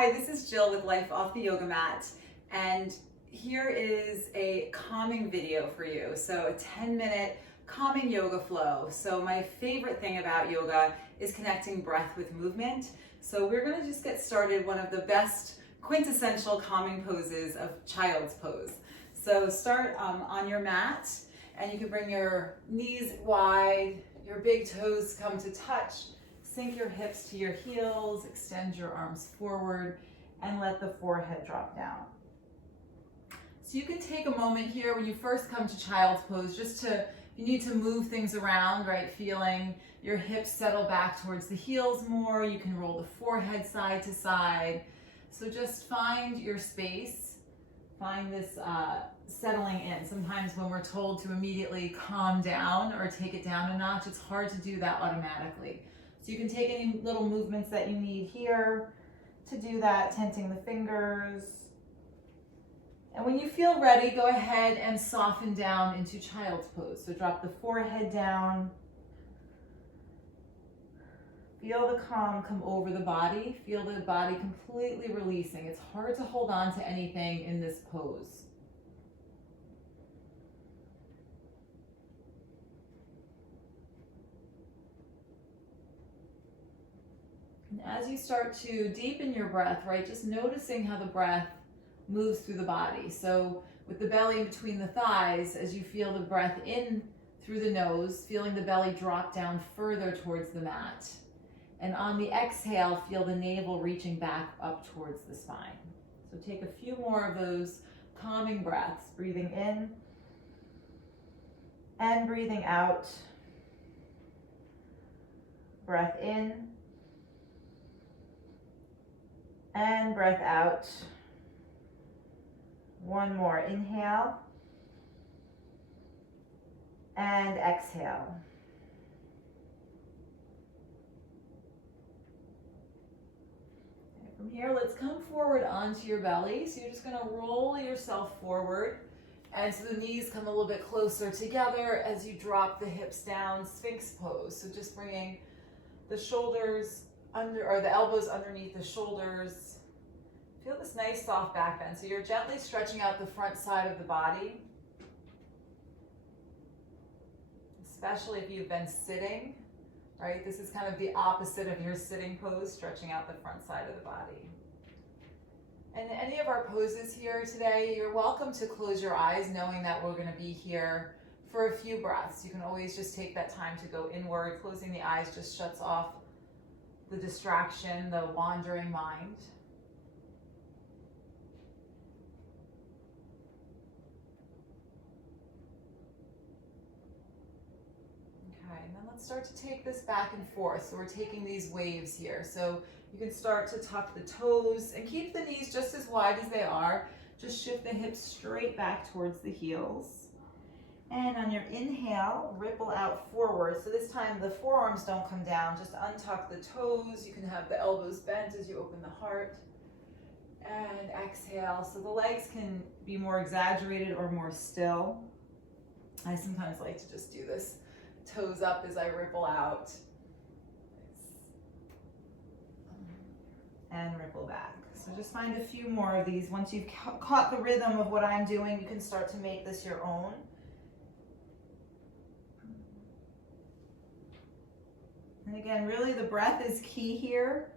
Hi, this is Jill with Life Off the Yoga Mat, and here is a calming video for you. So a 10-minute calming yoga flow. So my favorite thing about yoga is connecting breath with movement. So we're gonna just get started, one of the best quintessential calming poses of child's pose. So start on your mat, and you can bring your knees wide, your big toes come to touch. Sink your hips to your heels, extend your arms forward, and let the forehead drop down. So you can take a moment here when you first come to child's pose, just to, you need to move things around, right? Feeling your hips settle back towards the heels more. You can roll the forehead side to side. So just find your space, find this settling in. Sometimes when we're told to immediately calm down or take it down a notch, it's hard to do that automatically. So you can take any little movements that you need here to do that, tenting the fingers. And when you feel ready, go ahead and soften down into child's pose. So drop the forehead down. Feel the calm come over the body. Feel the body completely releasing. It's hard to hold on to anything in this pose. And as you start to deepen your breath, right, just noticing how the breath moves through the body. So with the belly in between the thighs, as you feel the breath in through the nose, feeling the belly drop down further towards the mat. And on the exhale, feel the navel reaching back up towards the spine. So take a few more of those calming breaths, breathing in and breathing out. Breath in and breath out. One more, inhale and exhale. And from here, let's come forward onto your belly. So you're just gonna roll yourself forward, and so the knees come a little bit closer together as you drop the hips down, Sphinx pose. So just bringing the shoulders under, or the elbows underneath the shoulders. Feel this nice soft back bend. So you're gently stretching out the front side of the body, especially if you've been sitting, right? This is kind of the opposite of your sitting pose, stretching out the front side of the body. And in any of our poses here today, you're welcome to close your eyes, knowing that we're going to be here for a few breaths. You can always just take that time to go inward. Closing the eyes just shuts off the distraction, the wandering mind. Okay, and then let's start to take this back and forth. So we're taking these waves here. So you can start to tuck the toes and keep the knees just as wide as they are. Just shift the hips straight back towards the heels. And on your inhale, ripple out forward. So this time the forearms don't come down, just untuck the toes. You can have the elbows bent as you open the heart. And exhale. So the legs can be more exaggerated or more still. I sometimes like to just do this toes up as I ripple out. And ripple back. So just find a few more of these. Once you've caught the rhythm of what I'm doing, you can start to make this your own. And again, really the breath is key here.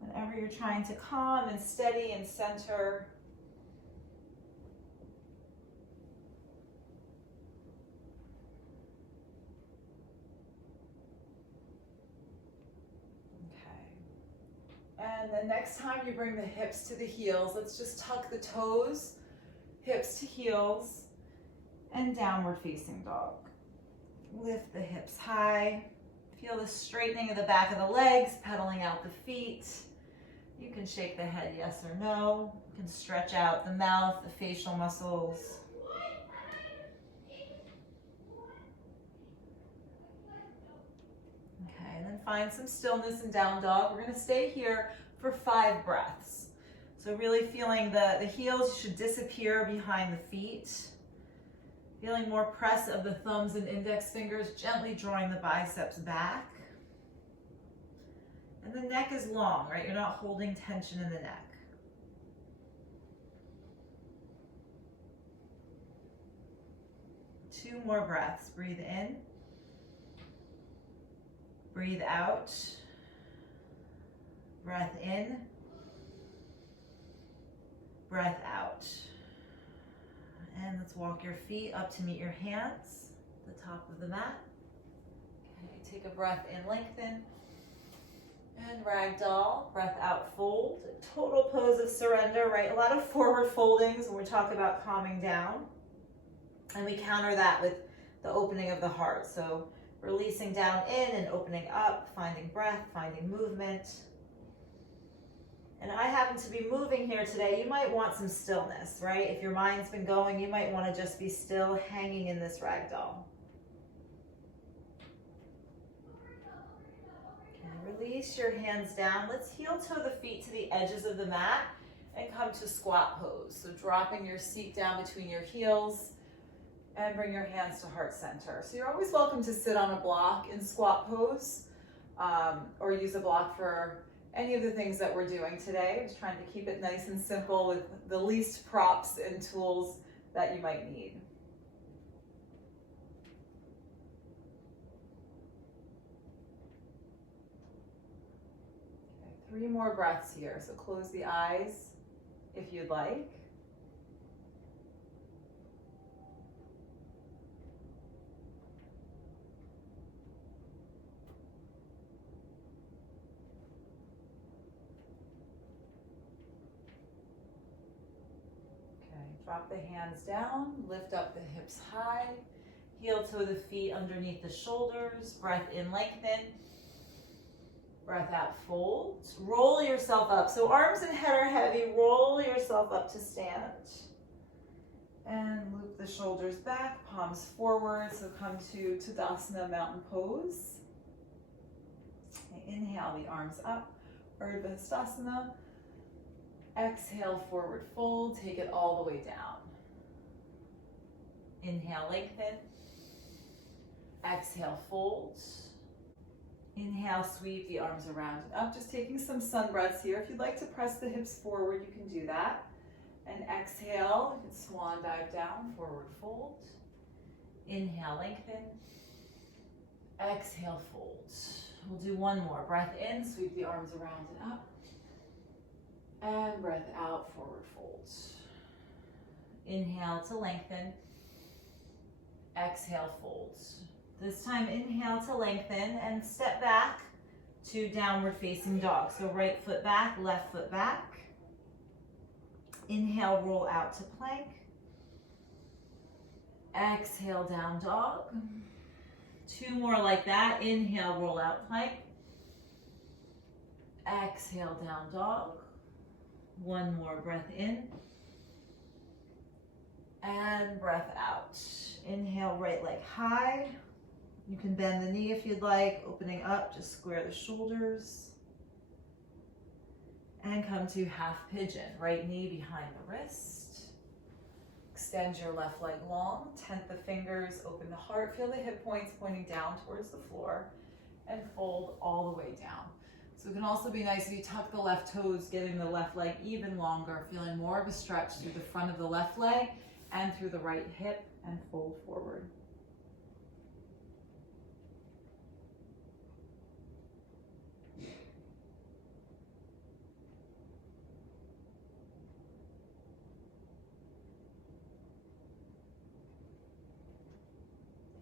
Whenever you're trying to calm and steady and center. Okay. And then next time you bring the hips to the heels, let's just tuck the toes, hips to heels, and downward facing dog. Lift the hips high. Feel the straightening of the back of the legs, pedaling out the feet. You can shake the head yes or no. You can stretch out the mouth, the facial muscles. Okay, and then find some stillness in down dog. We're gonna stay here for 5 breaths. So really feeling the heels should disappear behind the feet. Feeling more press of the thumbs and index fingers, gently drawing the biceps back. And the neck is long, right? You're not holding tension in the neck. Two more breaths. Breathe in. Breathe out. Breath in. Breath out. And let's walk your feet up to meet your hands, the top of the mat. Okay, take a breath in, lengthen. And ragdoll, breath out, fold. Total pose of surrender, right? A lot of forward foldings when we talk about calming down. And we counter that with the opening of the heart. So releasing down in and opening up, finding breath, finding movement. And I happen to be moving here today. You might want some stillness, right? If your mind's been going, you might want to just be still, hanging in this ragdoll. Release your hands down. Let's heel toe the feet to the edges of the mat and come to squat pose. So dropping your seat down between your heels and bring your hands to heart center. So you're always welcome to sit on a block in squat pose or use a block for any of the things that we're doing today. I'm just trying to keep it nice and simple with the least props and tools that you might need. 3 more breaths here. So close the eyes if you'd like. Okay, drop the hands down, lift up the hips high, heel toe the feet underneath the shoulders, breath in, lengthen. Breath out, fold. Roll yourself up. So arms and head are heavy. Roll yourself up to stand. And loop the shoulders back, palms forward. So come to Tadasana, mountain pose. Inhale the arms up, Urdhva Hastasana. Exhale, forward fold. Take it all the way down. Inhale, lengthen. Exhale, fold. Inhale, sweep the arms around and up. Just taking some sun breaths here. If you'd like to press the hips forward, you can do that. And exhale, you can swan dive down, forward fold. Inhale, lengthen. Exhale, fold. We'll do one more. Breath in, sweep the arms around and up. And breath out, forward fold. Inhale to lengthen. Exhale, fold. This time, inhale to lengthen and step back to downward facing dog. So right foot back, left foot back. Inhale, roll out to plank. Exhale, down dog. 2 more like that. Inhale, roll out, plank. Exhale, down dog. 1 more breath in. And breath out. Inhale, right leg high. You can bend the knee if you'd like, opening up, just square the shoulders. And come to half pigeon, right knee behind the wrist. Extend your left leg long, tent the fingers, open the heart, feel the hip points pointing down towards the floor, and fold all the way down. So it can also be nice if you tuck the left toes, getting the left leg even longer, feeling more of a stretch through the front of the left leg and through the right hip, and fold forward.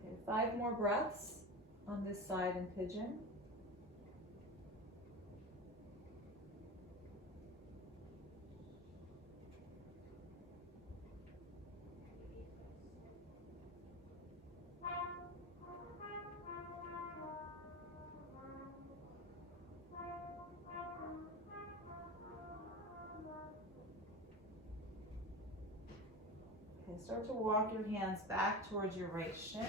Okay, 5 more breaths on this side in pigeon. Start to walk your hands back towards your right shin.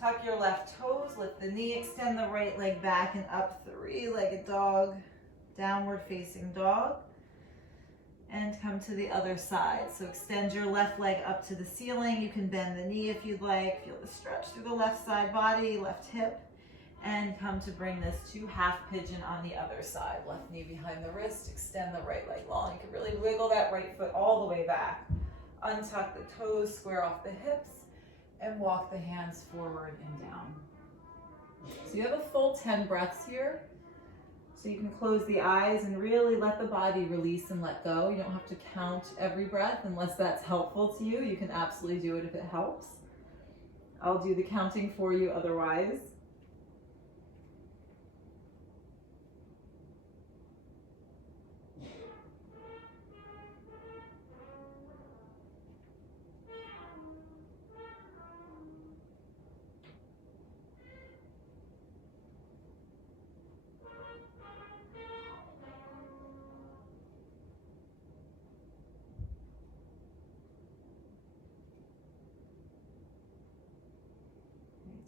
Tuck your left toes, lift the knee, extend the right leg back and up, 3-legged dog, downward facing dog. And come to the other side. So extend your left leg up to the ceiling. You can bend the knee if you'd like. Feel the stretch through the left side body, left hip. And come to bring this to half pigeon on the other side. Left knee behind the wrist, extend the right leg long. You can really wiggle that right foot all the way back. Untuck the toes, square off the hips, and walk the hands forward and down. So you have a full 10 breaths here. So you can close the eyes and really let the body release and let go. You don't have to count every breath unless that's helpful to you. You can absolutely do it if it helps. I'll do the counting for you otherwise.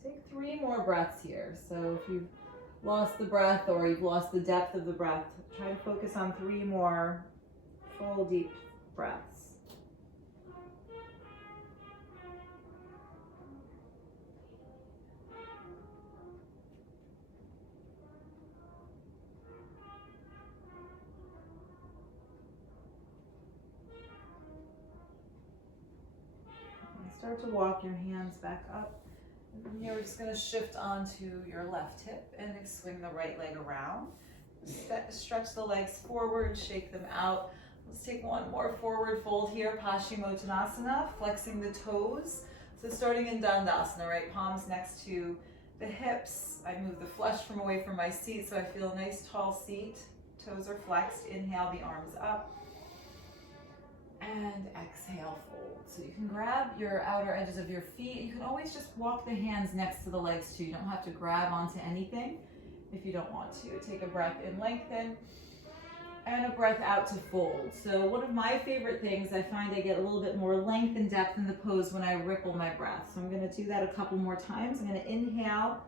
Take 3 more breaths here. So if you've lost the breath or you've lost the depth of the breath, try to focus on 3 more full deep breaths. And start to walk your hands back up. And from here, we're just going to shift onto your left hip and swing the right leg around. Stretch the legs forward, shake them out. Let's take one more forward fold here, Paschimottanasana, flexing the toes. So starting in Dandasana, right? Palms next to the hips. I move the flesh from away from my seat so I feel a nice tall seat. Toes are flexed. Inhale, the arms up. And exhale, fold. So you can grab your outer edges of your feet. You can always just walk the hands next to the legs too. You don't have to grab onto anything if you don't want to. Take a breath in, lengthen, and a breath out to fold. So one of my favorite things, I find I get a little bit more length and depth in the pose when I ripple my breath. So I'm going to do that a couple more times. I'm going to inhale,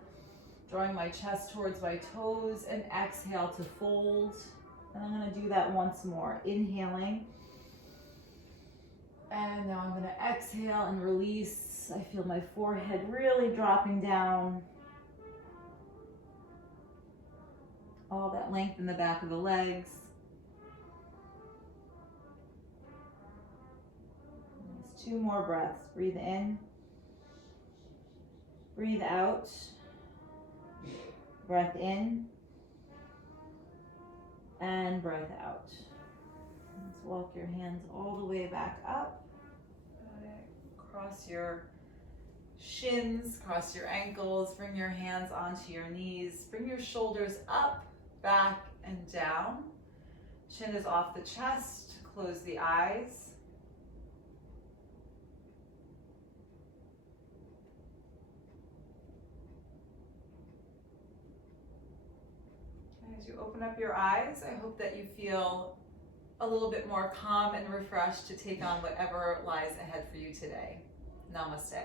drawing my chest towards my toes, and exhale to fold. And I'm going to do that once more. Inhaling. And now I'm going to exhale and release. I feel my forehead really dropping down. All that length in the back of the legs. Just 2 more breaths. Breathe in. Breathe out. Breath in. And breath out. Let's walk your hands all the way back up. Cross your shins, cross your ankles, bring your hands onto your knees, bring your shoulders up, back, and down. Chin is off the chest, close the eyes. As you open up your eyes, I hope that you feel a little bit more calm and refreshed to take on whatever lies ahead for you today. Namaste.